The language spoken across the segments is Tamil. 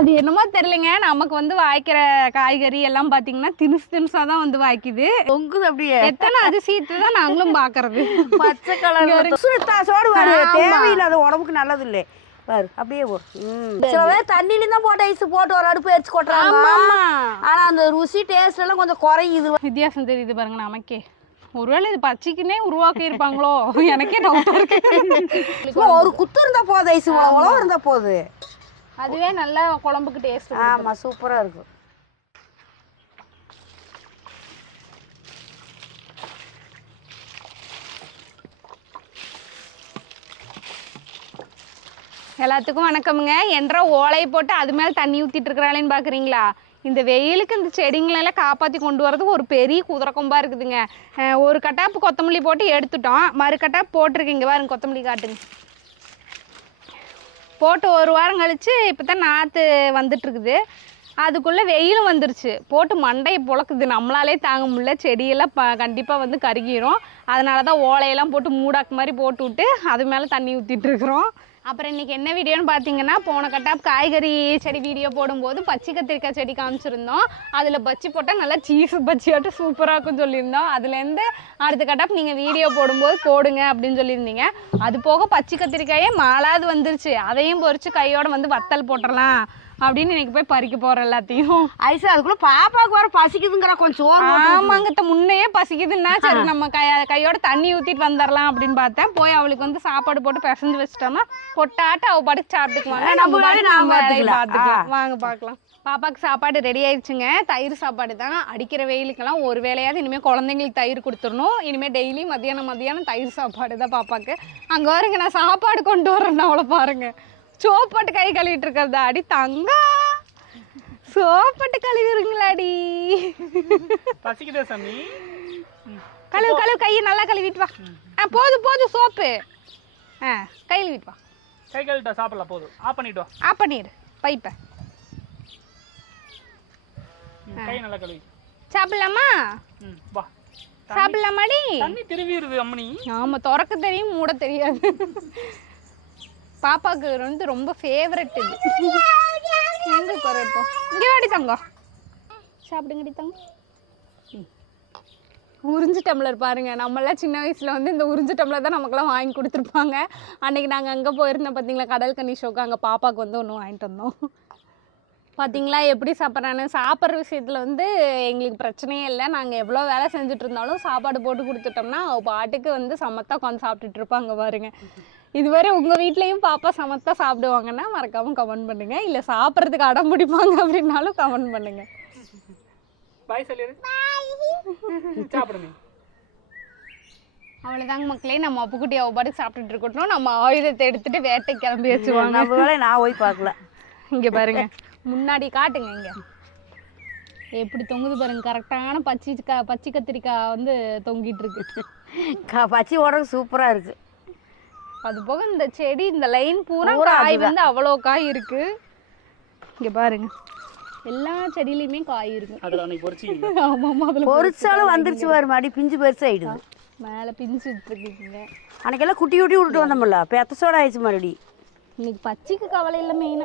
அது என்னமோ தெரியலங்க. நமக்கு வந்து வாய்க்கிற காய்கறி எல்லாம் பாத்தீங்கன்னா தினுசு தினுசா தான் வந்து வாய்க்குது. தொங்குது அப்படியே. எத்தனை அதிசயத்தை தான் நாங்களும் பாக்குறது. பச்சை கலர் சோடு பாரு ஆமா. தேவையில்லாத உடம்புக்கு நல்லது இல்லை பாரு அப்படியே போ. சில பேர் தண்ணியில தான் போட்டு ஐஸ் போட்டு ஒரு அடுப்பு எரிச்சு கொட்டுறாங்க. ஆனா அந்த ருசி டேஸ்ட் எல்லாம் கொஞ்சம் குறையுது. வித்தியாசம் தெரியுது பாருங்க நமக்கே. ஒருவேளை இது பச்சைக்குன்னே உருவாக்கி இருப்பாங்களோ எனக்கே டவுட்டா இருக்கு. ஒரு குத்து இருந்தா போதும் ஐஸ் உழவு இருந்தா போகுது அதுவே நல்லா குழம்புக்கு டேஸ்ட் ஆமா சூப்பரா இருக்கும். எல்லாத்துக்கும் வணக்கமுங்க. என்ற ஓலையை போட்டு அது மேலே தண்ணி ஊற்றிட்டு இருக்கிறாளேன்னு பார்க்குறீங்களா இந்த வெயிலுக்கு இந்த செடிங்களெல்லாம் காப்பாற்றி கொண்டு வரதுக்கு ஒரு பெரிய குதிரை கொம்பா இருக்குதுங்க. ஒரு கட்டாப்பு கொத்தமல்லி போட்டு எடுத்துட்டோம். மறு கட்டாப்பு போட்டிருக்கீங்க பாருங்க கொத்தமல்லி காட்டுங்க. போட்டு ஒரு வாரம் கழிச்சு இப்போ தான் நாற்று வந்துட்டுருக்குது. அதுக்குள்ளே வெயிலும் வந்துருச்சு. போட்டு மண்டையை புழக்குது. நம்மளாலே தாங்க முடியல. செடியெல்லாம் ப கண்டிப்பாக வந்து கருகிரும். அதனால தான் ஓலையெல்லாம் போட்டு மூடாக்கு மாதிரி போட்டு விட்டு அது மேலே தண்ணி ஊற்றிட்டுருக்குறோம் இருக்கிறோம். அப்புறம் இன்றைக்கி என்ன வீடியோன்னு பார்த்தீங்கன்னா போன கட்டாப் காய்கறி செடி வீடியோ போடும்போது பச்சை கத்திரிக்காய் செடி காமிச்சிருந்தோம். அதில் பச்சி போட்டால் நல்லா சீஸ் பச்சியாட்டு சூப்பராக இருக்கும்னு சொல்லியிருந்தோம். அதுலேருந்து அடுத்த கட்டாப் நீங்கள் வீடியோ போடும்போது போடுங்க அப்படின்னு சொல்லியிருந்தீங்க. அது போக பச்சை கத்திரிக்காயே மாலாது வந்துருச்சு. அதையும் பொறிச்சு கையோட வந்து வத்தல் போட்டுடலாம் அப்படின்னு இன்னைக்கு போய் பறிக்க போகிறோம் எல்லாத்தையும். ஐஸ் அதுக்குள்ள பாப்பாக்கு வர பசிக்குதுங்கிற கொஞ்சம் ஆமாங்கத்த முன்னையே பசிக்குதுன்னா சரி நம்ம கை கையோட தண்ணி ஊத்திட்டு வந்துடலாம் அப்படின்னு பார்த்தேன். போய் அவளுக்கு வந்து சாப்பாடு போட்டு பிசைஞ்சு வச்சிட்டோம்னா பொட்டாட்ட அவ பாட்டுக்கு சாப்பிட்டுக்குவாங்க. நம்ம. பார்த்துக்கலாம் வாங்க பார்க்கலாம் பாப்பாக்கு சாப்பாடு ரெடி ஆயிடுச்சுங்க. தயிர் சாப்பாடு தான். அடிக்கிற வெயிலுக்கெல்லாம் ஒரு வேளையாவது இனிமேல் குழந்தைங்களுக்கு தயிர் கொடுத்துடணும். இனிமேல் டெய்லி மத்தியானம் மத்தியானம் தயிர் சாப்பாடு தான் பாப்பாக்கு. அங்கே வருங்க நான் சாப்பாடு கொண்டு வரேன் அவளை பாருங்க சோப்பாட்டு கை கழுவிட்டு இருக்கிறதா? அடி தங்கா. சோப்பாட்டு கழுவிடுங்களாடி. பசிக்குதா சாமி? கழுவு கழுவு கையை நல்லா கழுவிட்டு வா. ஆ போதும் போதும் சோப்பு. ஆ கழுவிட்டு வா. கை கழுவிட்டா சாப்பிடலாம் போதும். ஆஃப் பண்ணிட்டு வா. ஆஃப் பண்ணிடு பைப்பை. கை நல்லா கழுவி. சாப்பிடலாமா? வா. சாப்பிடலாமாடி? தண்ணி திருவிடுது அம்மனி ஆமாம் திறக்க தெரியும் மூட தெரியாது. பாப்பாக்கு வந்து ரொம்ப ஃபேவரட் இது. எங்கே குறைப்போம் இங்கே வாடி தங்கம். சாப்பிடுங்கடி தங்கம். ம். உறிஞ்சு டம்ளர் பாருங்க. நம்மளாம் சின்ன வயசுல வந்து இந்த உறிஞ்சு டம்ளர் தான் நமக்கெல்லாம் வாங்கி கொடுத்துருப்பாங்க. அன்னைக்கு நாங்கள் அங்கே போயிருந்தோம் பார்த்தீங்களா கடல் கன்னி ஷோக்கு. அங்கே பாப்பாவுக்கு வந்து ஒன்று வாங்கிட்டு வந்தோம். பார்த்தீங்களா எப்படி சாப்பிட்றான்னு? சாப்பிட்ற விஷயத்தில் வந்து எங்களுக்கு பிரச்சனையே இல்லை. நாங்கள் எவ்வளோ வேலை செஞ்சுட்டு இருந்தாலும் சாப்பாடு போட்டு கொடுத்துட்டோம்னா பாட்டுக்கு வந்து சமத்தா உட்காந்து சாப்பிட்டுட்டு இருப்பாங்க பாருங்க. இதுவரை உங்கள் வீட்லேயும் பாப்பா சமத்தா சாப்பிடுவாங்கன்னா மறக்காமல் கமெண்ட் பண்ணுங்க. இல்லை சாப்பிட்றதுக்கு அடம் பிடிப்பாங்க அப்படின்னாலும் கமெண்ட் பண்ணுங்க. பாய் சொல்லிடு. சாப்பிடு நீ அவ்வளோதாங்க மக்களே நம்ம அப்புக்குட்டி அவ பாட்டுக்கு சாப்பிட்டுட்டு இருக்கட்டும். நம்ம ஆயுதத்தை எடுத்துட்டு வேட்டைக்கு கிளம்பி வச்சுருவாங்க. வேலையை நான் போய் பார்க்கல. இங்க பாருங்க. முன்னாடி காட்டுங்க இங்க. எப்படி தொங்குது பாருங்க. கரெக்டான பச்சை க பச்சை கத்திரிக்காய் வந்து தொங்கிட்டு இருக்கு. க- பச்சை உடம்பு சூப்பரா இருக்கு. அது போக இந்த செடி இந்த லைன் பூரா காய். வந்து அவ்வளோ காய் இருக்கு. இங்க பாருங்க. எல்லா செடியிலையுமே காய் இருக்கு. அதில் அன்னைக்கு பொறிச்சிங்க ஆமாமா அதுல பொரிச்சாலும் வந்துருச்சு பாரு மடி பிஞ்சு பெருசாயிடுது. மேல பிஞ்சுட்டு இருக்குங்க அன்னைக்கெல்லாம் குட்டி குட்டி விட்டுட்டு வந்தோம்ல பெத்த சோட ஆயிடுச்சு மறுபடி இன்னைக்கு பச்சைக்கு கவலை இல்லை மெயினா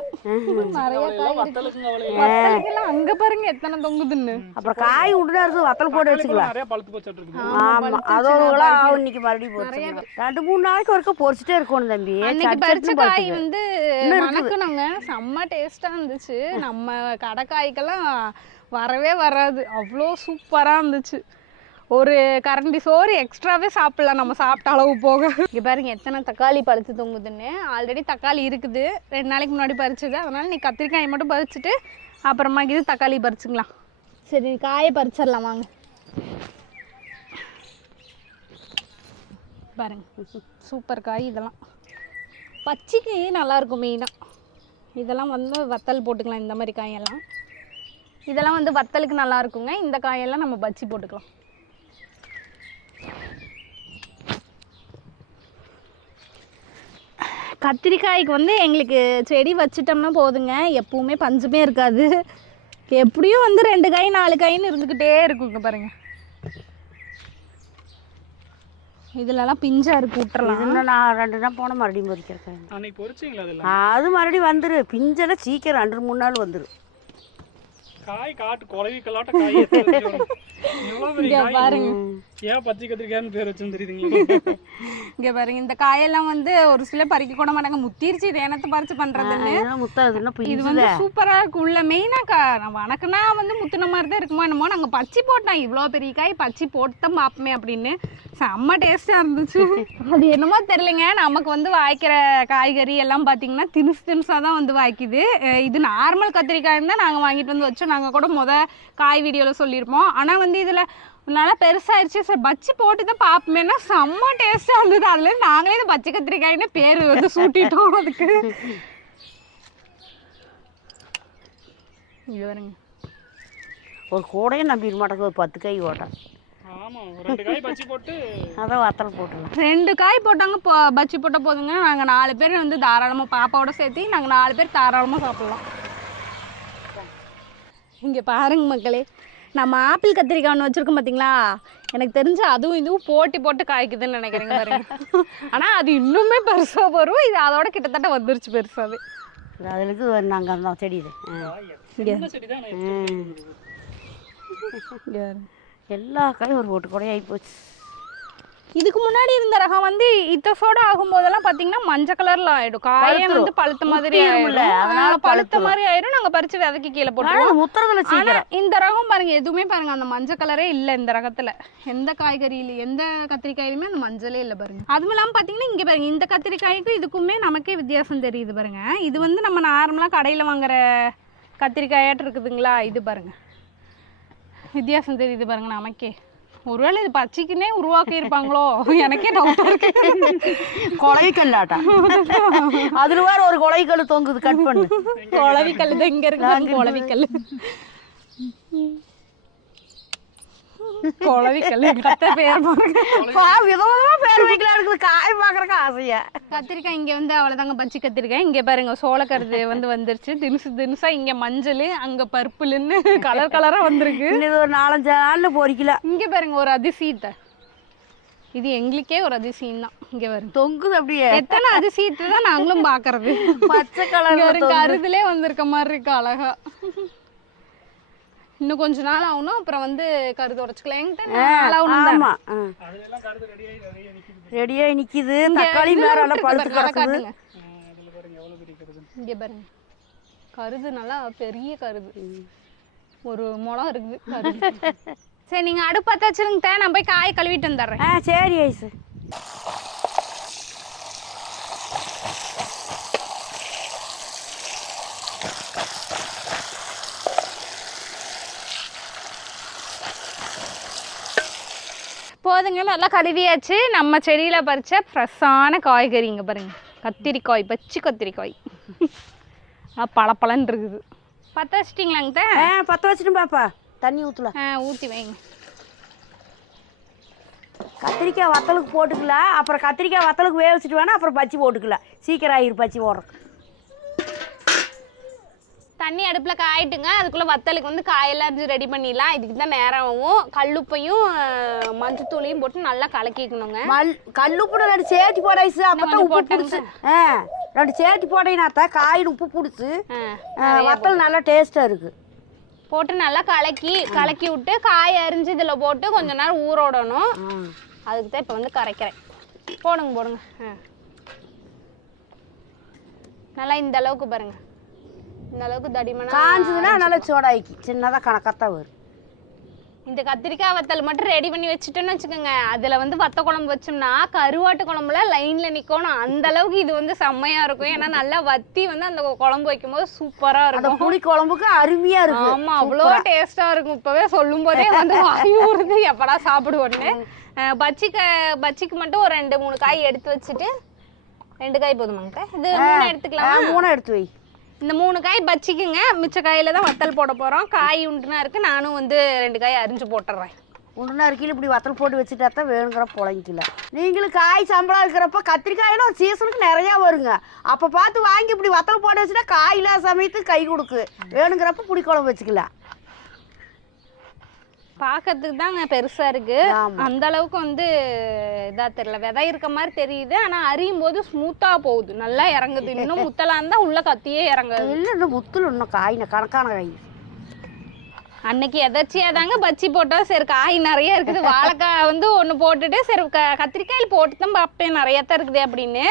நிறைய காய் அங்க பாருங்க எத்தனை தொங்குதுன்னு. அப்புறம் காய் உண்டுனா இருக்கு வத்தல் போட்டு வச்சுக்கலாம். நிறைய பழுத்து போச்சு இருக்குது. ஆமா அதோட ஆகும் இன்னைக்கு மறுபடியும் ரெண்டு மூணு நாளைக்கு ஒருக்க பொரிச்சுட்டே இருக்கணும் தம்பி. அன்னைக்கு பறிச்ச காய். வந்து வணக்குனாங்க செம்ம டேஸ்டா இருந்துச்சு. நம்ம கடை காய்க்கெல்லாம் வரவே வராது. அவ்வளோ சூப்பரா இருந்துச்சு. ஒரு கரண்டி சோறு எக்ஸ்ட்ராவே சாப்பிடலாம். நம்ம சாப்பிட்ட அளவு போக. இங்கே பாருங்க எத்தனை தக்காளி பறித்து தொங்குதுன்னு. ஆல்ரெடி தக்காளி இருக்குது. ரெண்டு நாளைக்கு முன்னாடி பறிச்சது. அதனால நீ கத்திரிக்காயை மட்டும் பறிச்சுட்டு அப்புறமா இது தக்காளி பறிச்சுக்கலாம். சரி காயை பறிச்சிடலாம் வாங்க. பாருங்க சூப்பர் காய் இதெல்லாம். பச்சைக்கு நல்லாயிருக்கும் மெயினாக இதெல்லாம் வந்து வத்தல் போட்டுக்கலாம் இந்த மாதிரி காயெல்லாம். இதெல்லாம் வந்து வத்தலுக்கு நல்லா இருக்குங்க. இந்த காயெல்லாம் நம்ம பச்சி போட்டுக்கலாம். கத்திரிக்காய்க்கு வந்து எங்களுக்கு செடி வச்சிட்டோம்னா போதுங்க. எப்பவுமே பஞ்சமே இருக்காது. எப்படியும் வந்து ரெண்டு காய் நாலு காயின்னு இருந்துக்கிட்டே இருக்குங்க பாருங்க. இதுலலாம் பிஞ்சா இருக்கு விட்டுறலாம் இன்னும் நான் ரெண்டு நாள் போனால் மறுபடியும் பொறிக்கிறேன். அன்னைக்கு பொறிச்சிங்களா அதெல்லாம்? அது மறுபடியும் வந்துரு. பிஞ்செல்லாம் சீக்கிரம் ரெண்டு மூணு நாள் வந்துரு. காய் காட்டு கலாட்ட காய் பாருங்க. ஏன் பச்சை கத்திரிக்காய்னு பேர் வச்சுன்னு தெரியுதுங்களா இங்க பாருங்க இந்த காயெல்லாம் வந்து ஒரு சில பறிக்க கூட மாட்டாங்க. முத்திருச்சு இது என்னத்தை பறிச்சு பண்றதுன்னு. இது வந்து சூப்பரா இருக்கும் உள்ள மெயினா வணக்கம்னா வந்து முத்துன மாதிரி தான் இருக்குமோ என்னமோ நாங்க பச்சி போட்டோம். இவ்வளோ பெரிய காய் பச்சி போட்டு தான் பார்ப்போமே அப்படின்னு. செம்ம டேஸ்டா இருந்துச்சு. அது என்னமோ தெரியலங்க. நமக்கு வந்து வாய்க்கிற காய்கறி எல்லாம் பார்த்தீங்கன்னா தினுசு தினுசா தான் வந்து வாய்க்குது. இது நார்மல் கத்திரிக்காய் தான் நாங்கள் வாங்கிட்டு வந்து வச்சோம். நாங்கள் கூட முத காய் வீடியோவில் சொல்லியிருப்போம். ஆனால் வந்து இதில் நல்லா பெருசாயிருச்சு. சரி பச்சி போட்டு தான் பார்ப்போமேனா செம்ம டேஸ்ட்டாக இருந்தது. அதுல நாங்களே இந்த பச்சை கத்திரிக்காய்னு பேர் வந்து சூட்டிட்டோம் அதுக்கு. இது வருங்க ஒரு கூடையும் நம்பிட மாட்டேங்குது. ஒரு பத்து காய் ஒரு ரெண்டு காய் பச்சை போட்டு. அதான் வத்தல் போட்டுருவேன் ரெண்டு காய் போட்டாங்க. போ பச்சி போட்ட போதுங்க. நாங்கள் நாலு பேர் வந்து தாராளமாக பாப்பாவோட சேர்த்து நாங்கள் நாலு பேர் தாராளமாக சாப்பிட்லாம். இங்கே பாருங்க மக்களே. நம்ம ஆப்பிள் கத்திரிக்காய் ஒன்று வச்சுருக்கோம் பார்த்தீங்களா எனக்கு தெரிஞ்சு அதுவும் இதுவும் போட்டி போட்டு காய்க்குதுன்னு நினைக்கிறேங்க பாருங்க. ஆனால் அது இன்னுமே பெருசாக வரும். இது அதோட கிட்டத்தட்ட வந்துருச்சு பெருசாகவே அதுக்கு நாங்கள் அந்த செடி இது. தான். எல்லா காயும் ஒரு போட்டு கூட ஆகி போச்சு. இதுக்கு முன்னாடி இருந்த ரகம் வந்து இத்தசோட ஆகும்போதெல்லாம் பார்த்தீங்கன்னா மஞ்சள் கலர்ல ஆயிடும். காயே வந்து பழுத்த மாதிரி ஆயிடும். அதனால பழுத்த மாதிரி ஆயிடும். நாங்க பறிச்சு விதைக்கி கீழே போட்டுருவோம். இந்த ரகம் பாருங்க எதுவுமே பாருங்க அந்த மஞ்சள் கலரே இல்ல இந்த ரகத்துல. எந்த காய்கறியில எந்த கத்திரிக்காயிலுமே அந்த மஞ்சளே இல்ல பாருங்க. அதுவும் இல்லாம பாத்தீங்கன்னா இங்க பாருங்க இந்த கத்திரிக்காய்க்கும் இதுக்குமே நமக்கே வித்தியாசம் தெரியுது பாருங்க. இது வந்து நம்ம நார்மலா கடையில வாங்குற கத்திரிக்காயாட்டு இருக்குதுங்களா? இது பாருங்க. வித்தியாசம் தெரியுது பாருங்க நமக்கே. ஒருவேளை இது பச்சைக்குன்னே உருவாக்கி இருப்பாங்களோ எனக்கே டவுட் இருக்கு. கொலைக்கல்லாட்டா? அதுல வேற ஒரு கொலைக்கல் தொங்குது கட் பண்ணு. குளவிக்கல் இது இங்க இருக்கு. பாருங்க, குளவிக்கல் கத்த பேர் விதவிதமா பேர் வைக்கலாம் இருக்குது காய் பார்க்கறக்கு ஆசையா? கத்திரிக்காய் இங்க வந்து அவ்வளவுதாங்க பச்சை கத்திரிக்காய். இங்க பாருங்க சோளக்கருது வந்து வந்துருச்சு. தினுசு தினுசா இங்க மஞ்சள் அங்க பர்பிள்னு கலர் கலரா வந்திருக்கு. இது ஒரு நாலஞ்சு நாள்ல பொறிக்கலாம் இங்க பாருங்க ஒரு அதிசயத்தை இது எங்களுக்கே ஒரு அதிசயம் தான் இங்க பாருங்க. தொங்குது அப்படியே. எத்தனை அதிசயத்தை தான் நாங்களும் பாக்குறது பச்சை கலர் ஒரு கருதுலே வந்திருக்க மாதிரி இருக்கு அழகா. இன்னும் கொஞ்ச நாள் ஆகணும். அப்புறம் வந்து கருது உடச்சுக்கலாம். ரெடியாகி நிக்குது. தக்காளி இருக்கு பழுத்து கிடக்குது. இங்க பாருங்க. கருது நல்லா பெரிய கருது. ஒரு முளம் இருக்குது சரி நீங்க அடுப்பு பத்த வச்சிருங்க நான் போய் காய் கழுவிட்டு வந்துடுறேன். ஆ சரி ஐசு. போதுங்க நல்லா கழுவியாச்சு. நம்ம செடியில பறிச்ச ஃப்ரெஷ்ஷான காய்கறி இங்க பாருங்க. கத்திரிக்காய் பச்சை கத்திரிக்காய். பளபளன்னு இருக்குது. பத்த வச்சிட்டிங்களாங்க தே? ஆ பற்ற வச்சுட்டு பாப்பா. தண்ணி ஊற்றல ஆ ஊற்றி வைங்க. கத்திரிக்காய் வத்தலுக்கு போட்டுக்கலாம் அப்புறம் கத்திரிக்காய் வத்தலுக்கு வேக வச்சுட்டு வேணா அப்புறம் பச்சி போட்டுக்கலாம் சீக்கிரம் ஆயிரு பச்சி போடுறதுக்கு. தண்ணி அடுப்பில் காயிட்டுங்க. அதுக்குள்ளே வத்தலுக்கு வந்து காயெல்லாம் அரிஞ்சு ரெடி பண்ணிடலாம். இதுக்கு தான் நேரம் ஆகும் கல்லுப்பையும் மஞ்சத்தூளையும் போட்டு நல்லா கலக்கிக்கணுங்க. மல் கல்லுப்பு ரெண்டு சேட்டி போட ஐசு அப்போ உப்பு பிடிச்சி. ஆ ரெண்டு சேட்டி போட்டீங்கன்னாத்தா காயில் உப்பு பிடிச்சி. வத்தல் நல்லா டேஸ்ட்டாக இருக்குது போட்டு நல்லா கலக்கி கலக்கி விட்டு காய் அரிஞ்சு இதில் போட்டு கொஞ்ச நேரம் ஊற விடணும். அதுக்கு தான் இப்போ வந்து கரைக்கிறேன். போடுங்க போடுங்க. ஆ. நல்லா இந்த அளவுக்கு பாருங்க. இந்த அளவுக்கு தடிமனா காஞ்சதுன்னா நல்லா சோடாய்க்கு சின்னதாக கணக்காத்தான் வரும். இந்த கத்திரிக்காய் வத்தல் மட்டும் ரெடி பண்ணி வச்சுட்டோன்னு வச்சுக்கோங்க. அதில் வந்து வத்த குழம்பு வச்சோம்னா கருவாட்டு குழம்புல லைனில் நிற்கணும் அந்த அளவுக்கு இது வந்து செம்மையாக இருக்கும். ஏன்னா நல்லா வத்தி வந்து அந்த குழம்பு வைக்கும்போது சூப்பராக இருக்கும். புளி குழம்புக்கு அருமையாக இருக்கு ஆமா அவ்வளோ டேஸ்டா இருக்கும். இப்பவே சொல்லும் போதே வந்து வாய் ஊறுது எப்படா சாப்பிடுவோன்னு. பச்சிக்க பச்சிக்கு மட்டும் ஒரு ரெண்டு மூணு காய் எடுத்து வச்சுட்டு ரெண்டு காய் போதுமாங்க? இது மூணு எடுத்துக்கலாமா? மூணை எடுத்து வை. இந்த மூணு காய் பச்சிக்குங்க. மிச்ச காயில தான் வத்தல் போட போறோம். காய் உண்டுனா இருக்கு. நானும் வந்து ரெண்டு காய் அரிஞ்சு போட்டுறேன். உண்டுனா இருக்கையில் இப்படி வத்தல் போட்டு வச்சுட்டா தான் வேணுங்கிற புழங்கிக்கல நீங்களும் காய் சம்பளம் இருக்கிறப்ப கத்திரிக்காயெல்லாம் ஒரு சீசனுக்கு நிறையா வருங்க. அப்போ பார்த்து வாங்கி இப்படி வத்தல் போட்டு வச்சுட்டா காய் இல்லாத சமயத்துக்கு கை கொடுக்கு. வேணுங்கிறப்ப புளி குழம்பு வச்சுக்கலாம் பார்க்கறதுக்கு தாங்க பெருசா இருக்கு. அந்த அளவுக்கு வந்து இதா தெரியல. விதை இருக்க மாதிரி தெரியுது. ஆனா அறியும் போது ஸ்மூத்தா போகுது. நல்லா இறங்குது. இன்னும் முத்தலா இருந்தா உள்ள கத்தியே இறங்குது. இல்லை இன்னும் முத்துல இன்னும் காய் கணக்கான காய். அன்னைக்கு எதாச்சியா தாங்க பச்சி போட்டா சரி காய் நிறைய இருக்குது. வாழைக்காய் வந்து ஒன்று போட்டுட்டு சரி க- கத்திரிக்காயில் போட்டு தான் பார்ப்பேன் நிறைய தான் இருக்குது அப்படின்னு.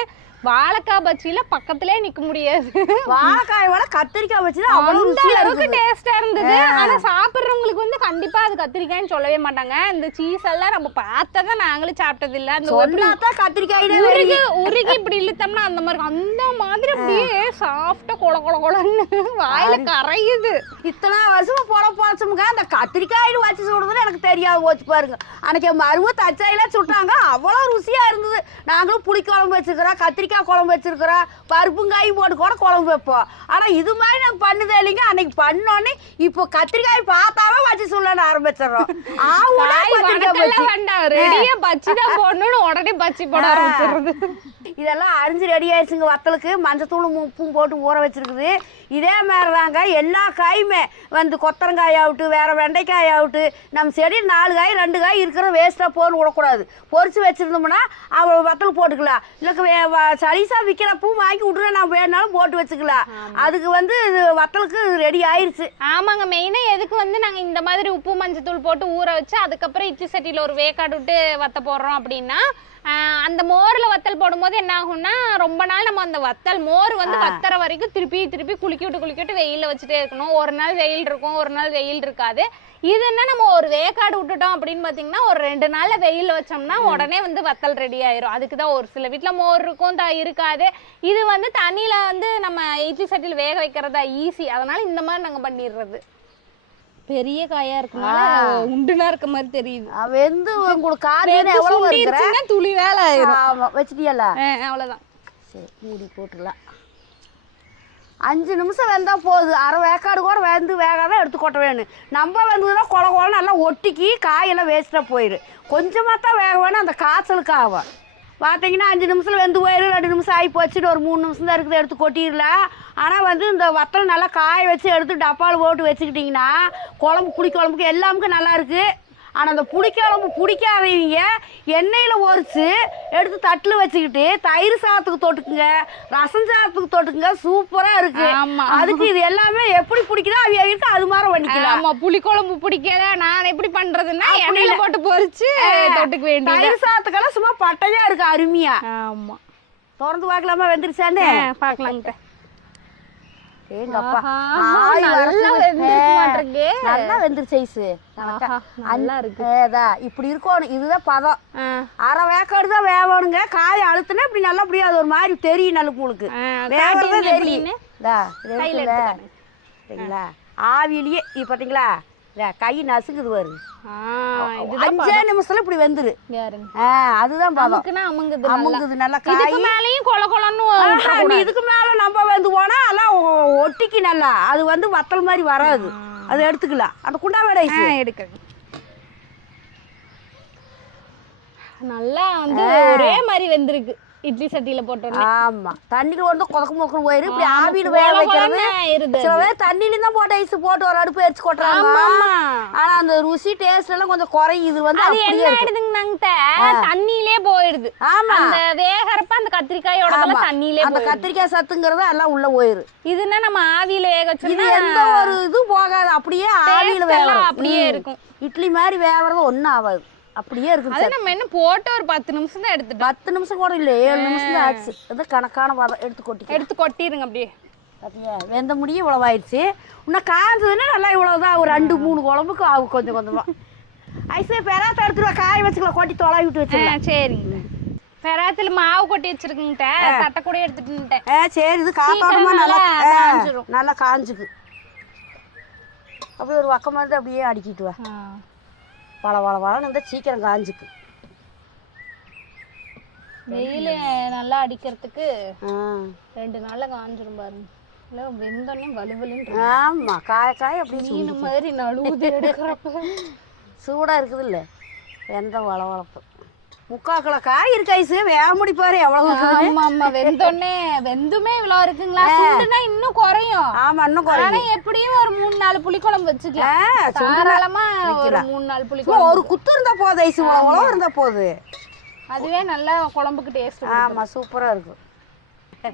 வாழைக்காய் பச்சியில பக்கத்திலே நிக்க முடியாது. வாழைக்காய் விட கத்திரிக்காய் அவ்வளோ அந்த அளவுக்கு டேஸ்டா இருந்தது. ஆனா சாப்பிடுறவங்களுக்கு வந்து கண்டிப்பா அது கத்திரிக்காய்ன்னு சொல்லவே மாட்டாங்க. இந்த சீஸ் எல்லாம் நம்ம பார்த்ததை நாங்களும் சாப்பிட்டது இல்ல அந்த எப்படி சொன்னாதான் கத்திரிக்காயிலே உருகி உருகி இப்படி இழுத்தோம்னா அந்த மாதிரி. அந்த மாதிரி அப்படியே சாஃப்டா கொல கொல கொலன்னு வாயில கரையுது. இத்தனை வருஷமா போட போச்சுமுங்க அந்த கத்திரிக்காயில் வச்சு சுடுறதுன்னு எனக்கு தெரியாது. போச்சு பாருங்க. அன்னைக்கு என் மருமக தச்சாயில சுட்டாங்க. அவ்வளோ ருசியா இருந்தது. நாங்களும் புளி குழம்பு வச்சிருக்கிறோம் கத்திரிக்காய் குழம்பு வச்சிருக்கிறோம் பருப்புங்காயும் போட்டு கூட குழம்பு வைப்போம் ஆனா இது மாதிரி நாங்கள் பண்ணுதே இல்லைங்க. அன்னைக்கு பண்ணோன்னே இப்போ கத்திரிக்காய் பார்த்தாவே வச்சு சொல்லணும்னு ஆரம்பிச்சிடுறோம். உடனே பச்சி போட ஆரம்பிச்சிடுறது. இதெல்லாம் அரிஞ்சு ரெடி ஆயிடுச்சுங்க வத்தலுக்கு. மஞ்சத்தூளும் உப்பும் போட்டு ஊற வச்சிருக்குது. இதே மாதிரி தாங்க எல்லா காயுமே. வந்து கொத்தரங்காய் ஆகட்டும் வேற வெண்டைக்காய் ஆகட்டும். நம்ம செடி நாலு காய் ரெண்டு காய் இருக்கிற வேஸ்ட்டாக போன்னு விடக்கூடாது. பொரிச்சு வச்சிருந்தோம்னா அவள் வத்தல் போட்டுக்கலாம். இல்லை சலீசா விற்கிற பூ வாங்கி விட்டுற நான் வேணாலும் போட்டு வச்சுக்கலாம். அதுக்கு வந்து இது வத்தலுக்கு ரெடி ஆயிருச்சு. ஆமாங்க மெயினா எதுக்கு வந்து நாங்க இந்த மாதிரி உப்பு மஞ்சத்தூள் போட்டு ஊற வச்சு அதுக்கப்புறம் இட்லி சட்டியில ஒரு வேக்காடு விட்டு வத்த போடுறோம் அப்படின்னா அந்த மோர்ல வத்தல் போடும்போது என்ன ஆகும்னா ரொம்ப நாள் நம்ம அந்த வத்தல் மோர் வந்து வத்தற வரைக்கும் திருப்பி திருப்பி குலுக்கி விட்டு விட்டு வெயில்ல வச்சுட்டே இருக்கணும். ஒரு நாள் வெயில் இருக்கும் ஒரு நாள் வெயில் இருக்காது. இது என்ன நம்ம ஒரு வேக்காடு விட்டுட்டோம் அப்படின்னு பாத்தீங்கன்னா ஒரு ரெண்டு நாள்ல வெயில்ல வச்சோம்னா உடனே வந்து வத்தல் ரெடி ஆயிரும். அதுக்கு தான் ஒரு சில வீட்ல மோர் இருக்கும் த இருக்காது. இது வந்து தண்ணியில வந்து நம்ம இட்லி சட்டியில் வேக வைக்கிறதா ஈஸி அதனால இந்த மாதிரி நாங்க பண்ணிடுறது. பெரிய காயா இருக்கனால உண்டுனா இருக்க மாதிரி தெரியுது. வெந்து உங்களுக்கு காஞ்சு எவ்வளோ இருக்கிற? சுண்டிருச்சுன்னா துளி வேலை ஆயிரும். ஆமாம் வச்சிட்டியல்ல? அஹ் அவ்வளவுதான். சரி மூடி போட்டுடலாம். அஞ்சு நிமிஷம் வெந்தா போகுது அரை வேக்காடு கூட வெந்து வேகாத எடுத்து கொட்ட வேணும் நம்ம வெந்ததுன்னா கொல கொல நல்லா ஒட்டிக்கி காயெல்லாம் வேஸ்ட்டாக போயிடும் கொஞ்சமாக தான் வேக வேணும் அந்த காய்ச்சலுக்கு ஆகும் பார்த்தீங்கன்னா அஞ்சு நிமிஷம் வெந்து போயிடும் ரெண்டு நிமிஷம் ஆகி போச்சுட்டு ஒரு மூணு நிமிஷம் தான் இருக்குது எடுத்து கொட்டிடலாம் ஆனால் வந்து இந்த வத்தல் நல்லா காய வச்சு எடுத்து டப்பாவில் போட்டு வச்சுக்கிட்டிங்கன்னா குழம்பு புளி குழம்புக்கு எல்லாமுக்கும் நல்லா இருக்குது ஆனால் அந்த புளிக்குழம்பு பிடிக்காதவங்க எண்ணெயில் ஒரிச்சு எடுத்து தட்டில் வச்சுக்கிட்டு தயிர் சாதத்துக்கு தொட்டுக்குங்க ரசம் சாதத்துக்கு தொட்டுக்குங்க சூப்பராக இருக்கு. அதுக்கு இது எல்லாமே எப்படி பிடிக்குதோ அவங்க அது மாதிரி பண்ணிக்கலாம். ஆமா புளிக்குழம்பு பிடிக்கல நான் எப்படி பண்றதுன்னா அப்படி எண்ணெயில. போட்டு பொரிச்சு தொட்டுக்க வேண்டியது தயிர் சாதத்துக்கெல்லாம் சும்மா பட்டையா இருக்கு அருமையா. ஆமா. திறந்து பார்க்கலாமா ஆஹா, ஆய் நல்லா வெந்துருச்சு நல்லா இருக்கு. இப்படி இருக்கணும். இதுதான் பதம். அரை வேக்காடு தான் வேகணுங்க. காய் அழுத்துனா இப்படி நல்லா அப்படியே அது ஒரு மாதிரி தெரியும் நல்ல உங்களுக்கு. ஆ, வேகிறது காட்டுங்க தெரியும். எப்படின்னு. இதா, இது கையில இருக்குல்ல? எடுத்து சரிங்களா? ஆவிலேயே இது பார்த்தீங்களா? கை நசுங்குது பாரு. அஞ்சே நிமிஷத்துல இப்படி வெந்துரு. அதுதான் நமக்குன்னா அமுங்குது நல்லா. அமுங்குது நல்லா. காய் மேலயும் கொல கொலன்னு. இதுக்கு மேல நம்ம வந்து போனா எல்லாம் ஒட்டிக்கு நல்லா. அது வந்து வத்தல் மாதிரி வராது. அது எடுத்துக்கலாம். அந்த குண்டா வேடை எடுக்கிறேன். நல்லா வந்து ஒரே மாதிரி வெந்திருக்கு. இட்லி சட்டியில போட்டோன்னே ஆமா. தண்ணிக்கு வந்து கொதக்கு முதக்கு போயிரு. இப்படி ஆவியில வேக வைக்கிறது. சில பேர் தண்ணியில தான் போட்டு ஐஸ் போட்டு ஒரு அடுப்பு எரிச்சு கொட்டுறாங்க. ஆனா அந்த ருசி டேஸ்ட் எல்லாம் கொஞ்சம் குறையும் இது வந்து அது என்ன ஆயிடுதுங்கன்னாங்க தண்ணியிலே போயிடுது ஆமா. அந்த வேகறப்ப அந்த கத்திரிக்காயோட தண்ணியிலே அந்த கத்திரிக்காய் சத்துங்கிறது எல்லாம் உள்ள போயிரு. இதுன்னா நம்ம ஆவியில வேக இது வச்சோம்னா எந்த ஒரு இதுவும் போகாது. அப்படியே ஆவியில வேக அப்படியே இருக்கும். இட்லி மாதிரி வேகிறது ஒன்றும் ஆகாது அப்படியே இருக்கும் அது நம்ம என்ன போட்டு ஒரு பத்து நிமிஷம் தான் எடுத்துட்டோம். பத்து நிமிஷம் கூட இல்லை ஏழு நிமிஷம் தான் ஆச்சு. அது கணக்கான பதம் எடுத்து கொட்டிக்க எடுத்து கொட்டிருங்க அப்படியே. பார்த்தியா வெந்த முடியும் இவ்வளோ ஆயிடுச்சு. இன்னும் காய்ச்சதுன்னா நல்லா இவ்வளோதான் ஒரு ரெண்டு மூணு குழம்புக்கு ஆகும் கொஞ்சம் கொஞ்சமாக ஐஸே பெறாத்த எடுத்துருவா காய வச்சுக்கலாம் கொட்டி தொலை விட்டு வச்சுக்கலாம். சரிங்க. பெராத்துல மாவு கொட்டி வச்சிருக்குங்கிட்ட தட்டை கூட எடுத்துட்டுட்டேன் ஆ சரி இது காத்தோட்டமாக நல்லா. நல்லா காஞ்சுக்கு. அப்படியே ஒரு பக்கம் வந்து அப்படியே அடிக்கிட்டு வா. வள வள வளன்னு இருந்தால் சீக்கிரம் காஞ்சுக்கு வெயில் நல்லா அடிக்கிறதுக்கு ரெண்டு நாள்ல காஞ்சிரும் பாருங்க. இல்ல வெந்தோடனே வலுவலுன்னு ஆமாம் காய காய அப்படியே சூடு. மீன் மாதிரி நழுவுது எடுக்கிறப்ப. சூடாக இருக்குது இல்லை வெந்த வள வளப்பு. முக்கால் கிலோ காய் இருக்கு ஐசு. வேக முடி பாரு எவ்வளவு. ஆமா ஆமா வெந்தோடனே வெந்துமே இவ்வளவு இருக்குங்களா? சுண்டுனா இன்னும் குறையும். ஆமா இன்னும் ஆனா குறையும் எப்படியும் ஒரு மூணு நாலு புளிக்குழம்பு வச்சுக்கலாம். தாராளமா ஒரு. மூணு நாலு புளிக்குழம்பு. ஒரு குத்து இருந்தா போதும் ஐசு. உழவு இருந்தா போகுது அதுவே நல்லா குழம்புக்கு டேஸ்ட் ஆமா சூப்பரா இருக்கும்.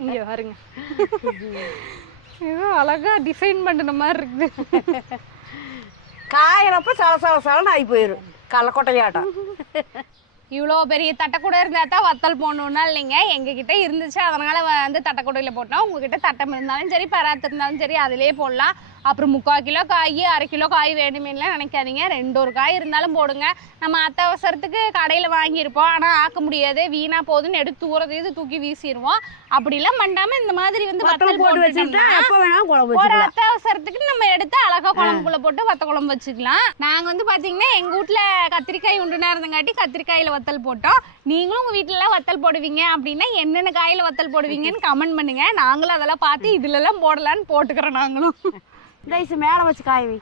இங்க பாருங்க. ஏதோ அழகா டிசைன் பண்ணின மாதிரி இருக்குது. காயிறப்ப சல சல சலன்னு ஆகி போயிடும் கள்ளக்கொட்டையாட்டம் இவ்வளோ பெரிய தட்டைக்கூடை இருந்தால் தான் வத்தல் போடணுன்னா இல்லைங்க. எங்ககிட்ட இருந்துச்சு. அதனால வந்து தட்டைக்கூடையில் போட்டோம். உங்ககிட்ட தட்டம் இருந்தாலும் சரி பராத்து இருந்தாலும் சரி அதிலே போடலாம். அப்புறம் முக்கால் கிலோ காய் அரை கிலோ காய் வேணுமேலாம் நினைக்காதீங்க. ரெண்டு ஒரு காய் இருந்தாலும் போடுங்க. நம்ம அத்தியாவசரத்துக்கு கடையில் வாங்கியிருப்போம். ஆனால் ஆக்க முடியாது. வீணாக போகுதுன்னு எடுத்து தூரத்தையும் தூக்கி வீசிடுவோம் அப்படிலாம் பண்ணாமல் இந்த மாதிரி வந்து வத்தல் போட்டு வச்சுட்டா போட்டுட்டோம்னா எப்ப வேணாலும் குழம்பு ஒரு வச்சுக்கலாம். அத்தியாவசரத்துக்கு நம்ம எடுத்து அழகா குழம்புக்குள்ள போட்டு வத்த குழம்பு வச்சுக்கலாம். நாங்க வந்து பாத்தீங்கன்னா எங்க வீட்ல கத்திரிக்காய் உண்டுனா இருந்தங்காட்டி கத்திரிக்காயில வத்தல் போட்டோம். நீங்களும் உங்க வீட்ல எல்லாம் வத்தல் போடுவீங்க அப்படின்னா என்னென்ன காயில வத்தல் போடுவீங்கன்னு கமெண்ட் பண்ணுங்க. நாங்களும் அதெல்லாம் பார்த்து இதுல எல்லாம் போடலான்னு போட்டுக்கிறோம் நாங்களும். ஐசு மேல வச்சு காய வை.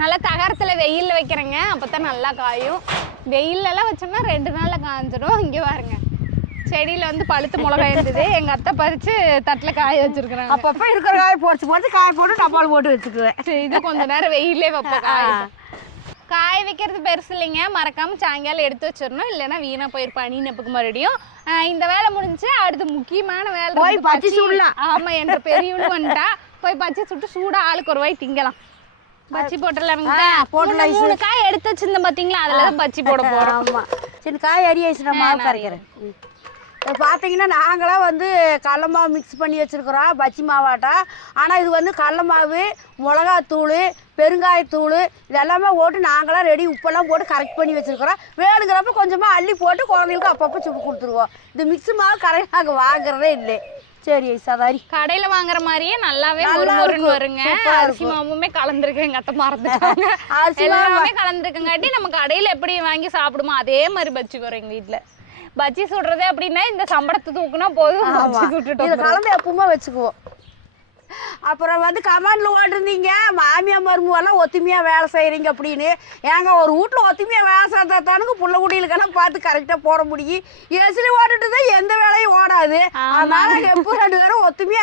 நல்லா தகரத்துல வெயில்ல வைக்கிறேங்க. அப்பதான் நல்லா காயும். வெயில்ல எல்லாம் வச்சோம்னா ரெண்டு நாள்ல காஞ்சிடும் இங்க பாருங்க. செடியில வந்து பழுத்து மிளகாய் இருந்தது. எங்க அத்தை பறிச்சு தட்டுல காய வச்சிருக்கிறாங்க. அப்பப்ப இருக்கிற காய போட்டு போட்டு காய போட்டு டப்பால் போட்டு வச்சுக்குவேன். இது கொஞ்ச நேரம் வெயிலே வைப்போம் காய காய வைக்கிறது பெருசு இல்லைங்க. மறக்காம சாயங்காலம் எடுத்து வச்சிடணும். இல்லைன்னா வீணா போயிருப்பா நீ நெப்புக்கு மறுபடியும். இந்த வேலை முடிஞ்சு அடுத்து முக்கியமான வேலை போய் இருக்குது. பச்சி சுடலாம். ஆமா என்ற பெரியவனு வந்துட்டா. போய் பச்சி சுட்டு சூடா ஆளுக்கு ஒரு வாய் திங்கலாம் பச்சி போட்டுடலாம் ஆ, போட்டுடலாம் மூணு காய் எடுத்து வச்சிருந்தேன் பாத்தீங்களா? அதுல தான் பச்சி போட போறோம். ஆமா சரி காய் அரி ஐசு நான் மாவு கரைக்கிறேன். பார்த்தீங்கன்னா நாங்களாம் வந்து கடல மாவு மிக்ஸ் பண்ணி வச்சுருக்குறோம் பச்சி மாவாட்டா. ஆனால் இது வந்து கடல மாவு மிளகாத்தூள் பெருங்காயத்தூள் இது எல்லாமே போட்டு நாங்களாம் ரெடி உப்பெல்லாம் போட்டு கரெக்ட் பண்ணி வச்சுருக்குறோம். வேணுங்கிறப்ப கொஞ்சமாக அள்ளி போட்டு குழந்தைங்களுக்கு அப்பப்போ சுட்டு கொடுத்துருவோம். இந்த மிக்ஸ் மாவு கரெக்ட் நாங்கள் வாங்குறதே இல்லை. சரி சதாரி கடையில வாங்குற மாதிரியே நல்லாவே மொறுன்னு இருக்கும். வருங்க. அரிசி மாவுமே கலந்துருக்கு எங்க அத்தை மறந்துட்டாங்க. எல்லாமே கலந்துருக்கங்காட்டி நம்ம கடையில எப்படி வாங்கி சாப்பிடுமோ அதே மாதிரி பஜ்ஜி வரும் எங்க வீட்ல. பஜ்ஜி சுடுறது அப்படின்னா இந்த சம்பளத்தை தூக்குனா போதும். கலந்து எப்பவுமே வச்சுக்குவோம். அப்புறம் வந்து கமெண்ட்ல ஓட்டிருந்தீங்க மாமியா மருமகெல்லாம் ஒத்துமையா வேலை செய்றீங்க அப்படின்னு. ஏங்க ஒரு வீட்ல ஒத்துமையா வேலை செய்தா தானுங்க புள்ள குடிகளுக்கெல்லாம் பார்த்து கரெக்டா போட முடியும். ஏசிலி ஓட்டுட்டு தான் எந்த வேலையும் ஓடாது. அதனால எப்போ ரெண்டு பேரும் ஒத்துமையா.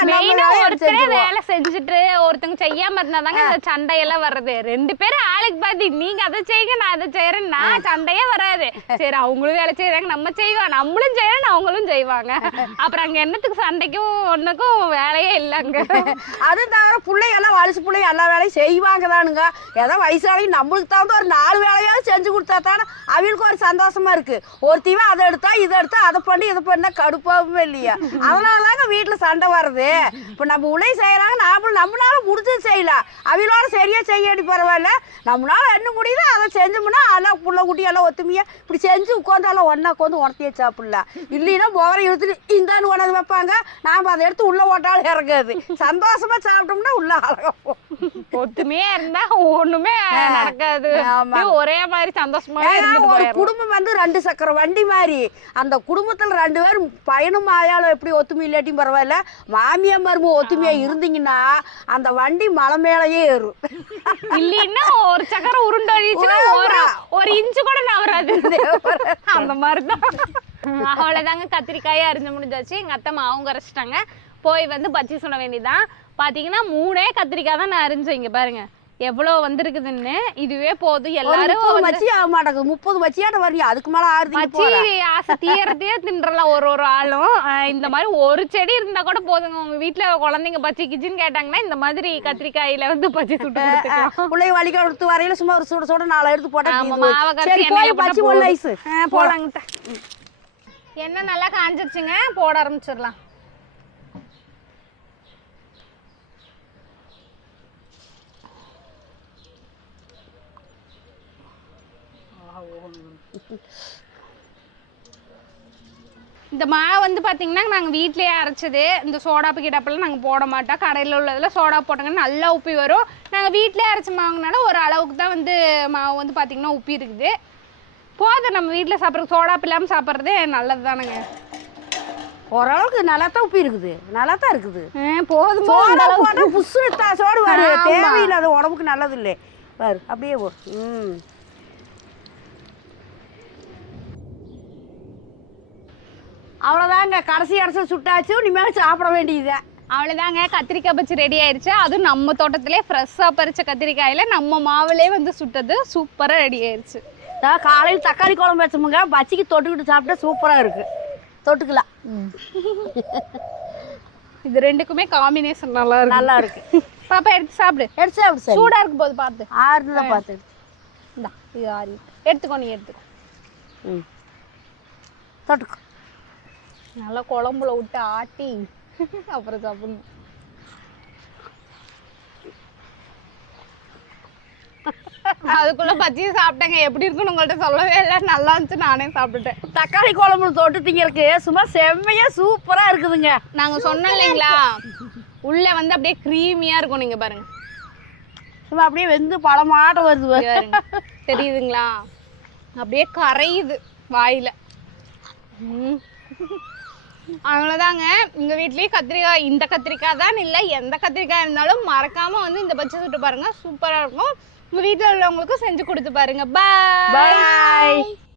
வேலை செஞ்சுட்டு ஒருத்தங்க செய்யாம இருந்தாதாங்க இந்த சண்டையெல்லாம் வர்றது. ரெண்டு பேரும் ஆளுக்கு பாத்தி நீங்க அதை செய்யுங்க நான் அதை செய்யறேன் நான் சண்டையே வராது. சரி அவங்களும் வேலை செய்யறாங்க நம்ம செய்வோம். நம்மளும் செய்யறோம் அவங்களும் செய்வாங்க. அப்புறம் அங்க என்னத்துக்கு சண்டைக்கும் ஒண்ணுக்கும் வேலையே இல்லைங்க. அது தவிர பிள்ளைங்கெல்லாம் வலிச்சு பிள்ளைங்க எல்லா வேலையும் செய்வாங்க தானுங்க ஏதோ வயசாலையும் நம்மளுக்கு தகுந்த ஒரு நாலு வேலையாவது செஞ்சு கொடுத்தா தானே அவங்களுக்கு ஒரு சந்தோஷமா இருக்கு. ஒருத்தையும் அதை எடுத்தா இதை எடுத்தா அதை பண்ணி இதை பண்ணா கடுப்பாகவே இல்லையா? அதனால தாங்க வீட்டில் சண்டை வருது. இப்போ நம்ம உலை செய்கிறாங்க நாமளும் நம்மளால முடிஞ்சது செய்யலாம் அவங்களோட சரியா செய்யடி பரவாயில்ல. நம்மளால என்ன முடியுதோ அதை செஞ்சோம்னா எல்லாம் புள்ள குட்டி எல்லாம் ஒத்துமையா இப்படி செஞ்சு உட்காந்தாலும் ஒன்றா உட்காந்து உணர்த்தியே சாப்பிடலாம் இல்லைன்னா போகிற இழுத்துட்டு இந்தான்னு உணர்ந்து வைப்பாங்க. நாம் அதை எடுத்து உள்ளே ஓட்டாலும் இறங்காது. சந்தோஷமா சாப்பிட்டோம்னா உள்ள அழகா. ஒத்துமையா இருந்தா ஒண்ணுமே நடக்காது. ஒரே மாதிரி சந்தோஷமா ஒரு குடும்பம் வந்து ரெண்டு சக்கர வண்டி மாதிரி. அந்த குடும்பத்துல ரெண்டு பேரும் பையனும் மாயாலும் எப்படி ஒத்துமை இல்லாட்டியும் பரவாயில்ல. மாமியா மருமக ஒத்துமையா இருந்தீங்கன்னா அந்த வண்டி மலை மேலேயே ஏறும். இல்லைன்னா ஒரு சக்கரம் உருண்டழிச்சுன்னா ஒரு இன்ச்சு கூட நவராது. அந்த மாதிரிதான். அவ்வளவுதாங்க. கத்திரிக்காயை அரிஞ்சு முடிஞ்சாச்சு. எங்க அத்தை மாவும் கரைச்சிட்டாங்க. போய் வந்து பச்சி சுட வேண்டியதான் பாத்தீங்கன்னா மூணே கத்திரிக்காய் தான் நான் அரிஞ்சேன் இங்க பாருங்க. எவ்வளவு வந்திருக்குதுன்னு. இதுவே போதும். எல்லாரும் மச்சி ஆக மாட்டேங்குது. முப்பது மச்சியாட்ட வரீங்க அதுக்கு மேல ஆறுதீங்க மச்சி ஆசை தீரத்தையே தின்றலாம் ஒரு ஒரு ஆளும். இந்த மாதிரி ஒரு செடி இருந்தா கூட போதுங்க. உங்க வீட்டுல குழந்தைங்க பச்சி கிச்சின்னு கேட்டாங்கன்னா இந்த மாதிரி கத்திரிக்காயில வந்து பச்சி சுட்டு பிள்ளைங்க வலிக்க கொடுத்து வரையில சும்மா ஒரு சுட சுட நாலு எடுத்து போட்டா ஆமா, தீர்ந்து மாவை போச்சு. போடாங்க எண்ணெய் நல்லா காஞ்சிருச்சுங்க. போட ஆரம்பிச்சிடலாம். இந்த மாவு வந்து பார்த்தீங்கன்னா நாங்கள் வீட்டிலேயே அரைச்சது. இந்த சோடாப்பு கிடாப்பெல்லாம் நாங்கள் போட மாட்டோம். கடையில் உள்ளதில் சோடா போட்டாங்கன்னா நல்லா உப்பி வரும். நாங்கள் வீட்டிலே அரைச்ச மாவுனால ஒரு அளவுக்கு தான் வந்து மாவு வந்து பார்த்தீங்கன்னா உப்பி இருக்குது. போதும். நம்ம வீட்டில் சாப்பிட்றது சோடாப்பு இல்லாமல் சாப்பிட்றதே நல்லது தானுங்க. ஓரளவுக்கு நல்லா தான் உப்பி இருக்குது. நல்லா தான் இருக்குது போதும்? சோடா போட்டா புசு சோடு வரு ஆமா. தேவையில்லாத உடம்புக்கு நல்லது இல்லை பாரு அப்படியே போ. ம். அவ்வளோதாங்க கடைசி இடத்துல சுட்டாச்சு இனிமேல் சாப்பிட வேண்டியது. அவ்வளோதாங்க கத்திரிக்காய் பச்சி ரெடி ஆயிருச்சு. அதுவும் நம்ம தோட்டத்திலே ஃப்ரெஷ்ஷாக பறிச்ச கத்திரிக்காயில் நம்ம மாவுலே வந்து சுட்டது. சூப்பராக ரெடி ஆயிருச்சு. அதான் காலையில் தக்காளி குழம்பு வச்சோமுங்க. பச்சிக்கு தொட்டுக்கிட்டு சாப்பிட்டா சூப்பராக இருக்குது தொட்டுக்கலாம். இது ரெண்டுக்குமே காம்பினேஷன் நல்லா இருக்கு. நல்லா இருக்கு. பாப்பா எடுத்து சாப்பிடு. எடுத்து சாப்பிடு சார். சூடாக இருக்கும் போது பார்த்து. ஆறுதான் பார்த்து இந்தா இது ஆறி எடுத்துக்கோ நீ எடுத்துக்கோ. ம். தொட்டுக்கோ. நல்லா குழம்புல விட்டு ஆட்டி அப்புறம் சாப்பிடணும். அதுக்குள்ள பஜ்ஜி சாப்பிட்டேங்க. எப்படி இருக்குன்னு உங்கள்ட்ட சொல்லவே இல்லை. நல்லா இருந்துச்சு நானே சாப்பிட்டுட்டேன். தக்காளி குழம்பு தொட்டு திங்கிறதுக்கு சும்மா செம்மையா சூப்பராக இருக்குதுங்க. நாங்க சொன்னோம் இல்லைங்களா? உள்ள வந்து அப்படியே க்ரீமியா இருக்கும் நீங்க பாருங்க. சும்மா அப்படியே வெந்து பழமாட்டம் வருது. தெரியுதுங்களா? அப்படியே கரையுது வாயில. ம். அவ்வளோதாங்க எங்கள் வீட்லேயும் கத்திரிக்காய் இந்த கத்திரிக்காய் தான் இல்லை எந்த கத்திரிக்காய் இருந்தாலும் மறக்காம வந்து இந்த பச்சை சுட்டு பாருங்க. சூப்பரா இருக்கும். உங்க வீட்டில் உள்ளவங்களுக்கும் செஞ்சு கொடுத்து பாருங்க. பாய் பாய்